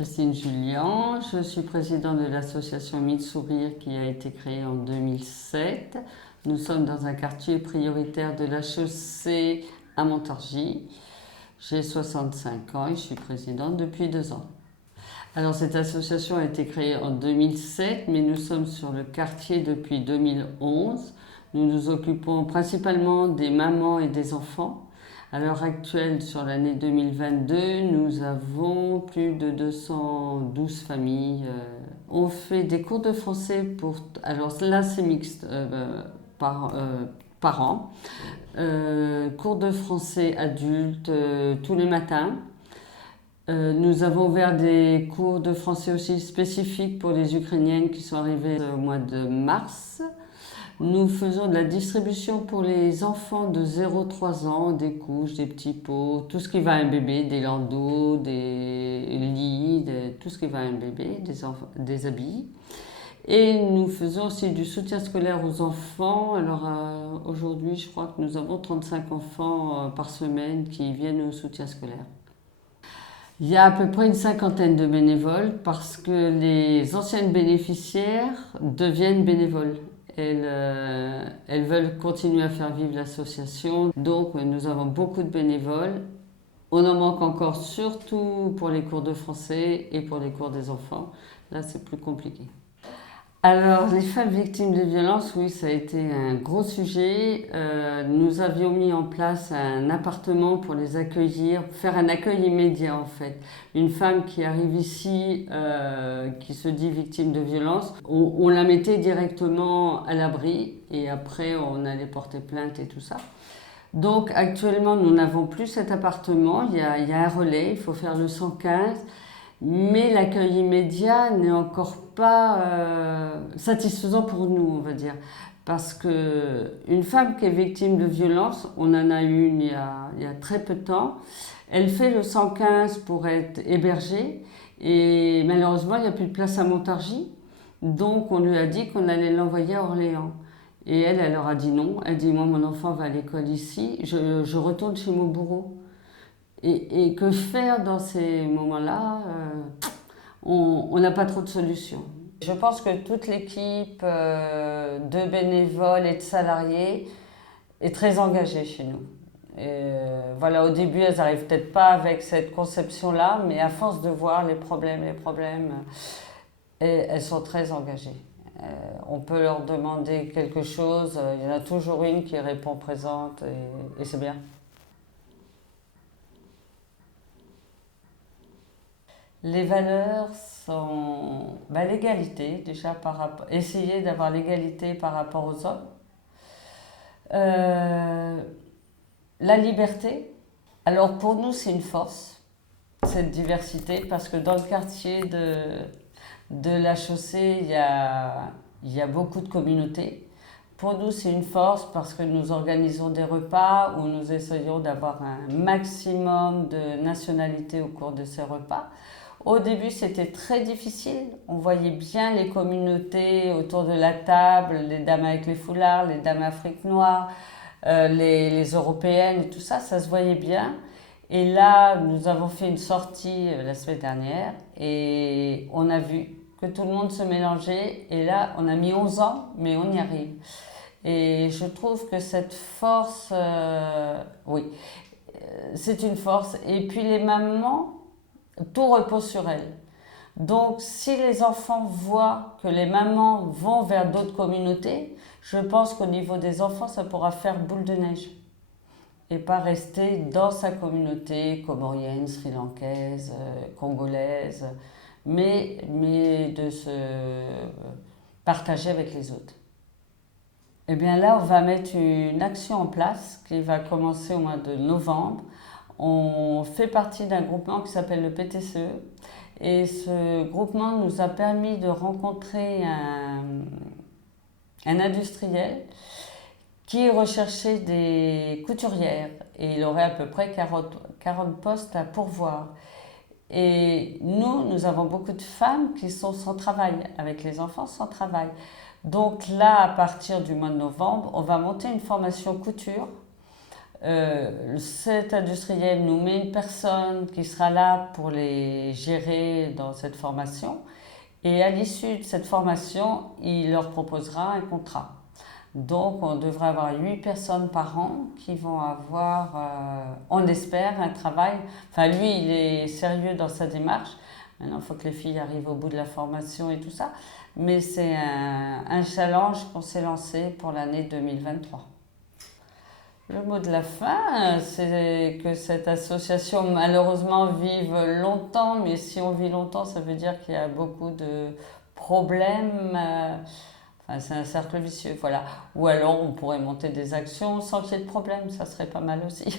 Christine Jullian, je suis présidente de l'association Mille Sourires qui a été créée en 2007. Nous sommes dans un quartier prioritaire de la Chaussée à Montargis. J'ai 65 ans et je suis présidente depuis 2 ans. Alors cette association a été créée en 2007, mais nous sommes sur le quartier depuis 2011. Nous nous occupons principalement des mamans et des enfants. À l'heure actuelle, sur l'année 2022, nous avons plus de 212 familles. On fait des cours de français pour... Alors là, c'est mixte par an. Cours de français adultes tous les matins. Nous avons ouvert des cours de français aussi spécifiques pour les Ukrainiennes qui sont arrivées au mois de mars. Nous faisons de la distribution pour les enfants de 0-3 ans, des couches, des petits pots, tout ce qui va à un bébé, des landaux, des lits, tout ce qui va à un bébé, des habits. Et nous faisons aussi du soutien scolaire aux enfants. Alors aujourd'hui, je crois que nous avons 35 enfants par semaine qui viennent au soutien scolaire. Il y a à peu près une cinquantaine de bénévoles parce que les anciennes bénéficiaires deviennent bénévoles. Elles veulent continuer à faire vivre l'association, donc nous avons beaucoup de bénévoles. On en manque encore surtout pour les cours de français et pour les cours des enfants. Là, c'est plus compliqué. Alors, les femmes victimes de violences, oui, ça a été un gros sujet. Nous avions mis en place un appartement pour les accueillir, faire un accueil immédiat en fait. Une femme qui arrive ici, qui se dit victime de violences, on la mettait directement à l'abri et après on allait porter plainte et tout ça. Donc actuellement, nous n'avons plus cet appartement, il y a un relais, il faut faire le 115. Mais l'accueil immédiat n'est encore pas satisfaisant pour nous, on va dire. Parce qu'une femme qui est victime de violence, on en a eu une il y a très peu de temps, elle fait le 115 pour être hébergée et malheureusement il n'y a plus de place à Montargis. Donc on lui a dit qu'on allait l'envoyer à Orléans. Et elle leur a dit non. Elle dit moi mon enfant va à l'école ici, je retourne chez mon bourreau. Et que faire dans ces moments-là on n'a pas trop de solutions. Je pense que toute l'équipe de bénévoles et de salariés est très engagée chez nous. Et voilà, au début, elles n'arrivent peut-être pas avec cette conception-là, mais à force de voir les problèmes, et elles sont très engagées. On peut leur demander quelque chose, il y en a toujours une qui répond présente et c'est bien. Les valeurs sont l'égalité, déjà essayer d'avoir l'égalité par rapport aux hommes. La liberté. Alors pour nous, c'est une force, cette diversité, parce que dans le quartier de la Chaussée, il y a beaucoup de communautés. Pour nous, c'est une force parce que nous organisons des repas où nous essayons d'avoir un maximum de nationalités au cours de ces repas. Au début, c'était très difficile. On voyait bien les communautés autour de la table, les dames avec les foulards, les dames Afrique noire, les européennes et tout ça, ça se voyait bien. Et là, nous avons fait une sortie la semaine dernière et on a vu que tout le monde se mélangeait. Et là, on a mis 11 ans, mais on y arrive. Et je trouve que cette force, oui, c'est une force. Et puis les mamans, tout repose sur elles. Donc si les enfants voient que les mamans vont vers d'autres communautés, je pense qu'au niveau des enfants, ça pourra faire boule de neige. Et pas rester dans sa communauté comorienne, sri-lankaise, congolaise, mais de se partager avec les autres. Eh bien là, on va mettre une action en place qui va commencer au mois de novembre. On fait partie d'un groupement qui s'appelle le PTCE et ce groupement nous a permis de rencontrer un industriel qui recherchait des couturières et il aurait à peu près 40 postes à pourvoir. Et nous avons beaucoup de femmes qui sont sans travail, avec les enfants sans travail. Donc là, à partir du mois de novembre, on va monter une formation couture Cet industriel nous met une personne qui sera là pour les gérer dans cette formation. Et à l'issue de cette formation, il leur proposera un contrat. Donc, on devrait avoir 8 personnes par an qui vont avoir, on espère, un travail. Enfin, lui, il est sérieux dans sa démarche. Maintenant, il faut que les filles arrivent au bout de la formation et tout ça. Mais c'est un challenge qu'on s'est lancé pour l'année 2023. Le mot de la fin, c'est que cette association, malheureusement, vive longtemps. Mais si on vit longtemps, ça veut dire qu'il y a beaucoup de problèmes. Enfin, c'est un cercle vicieux, voilà. Ou alors on pourrait monter des actions sans qu'il y ait de problème, ça serait pas mal aussi.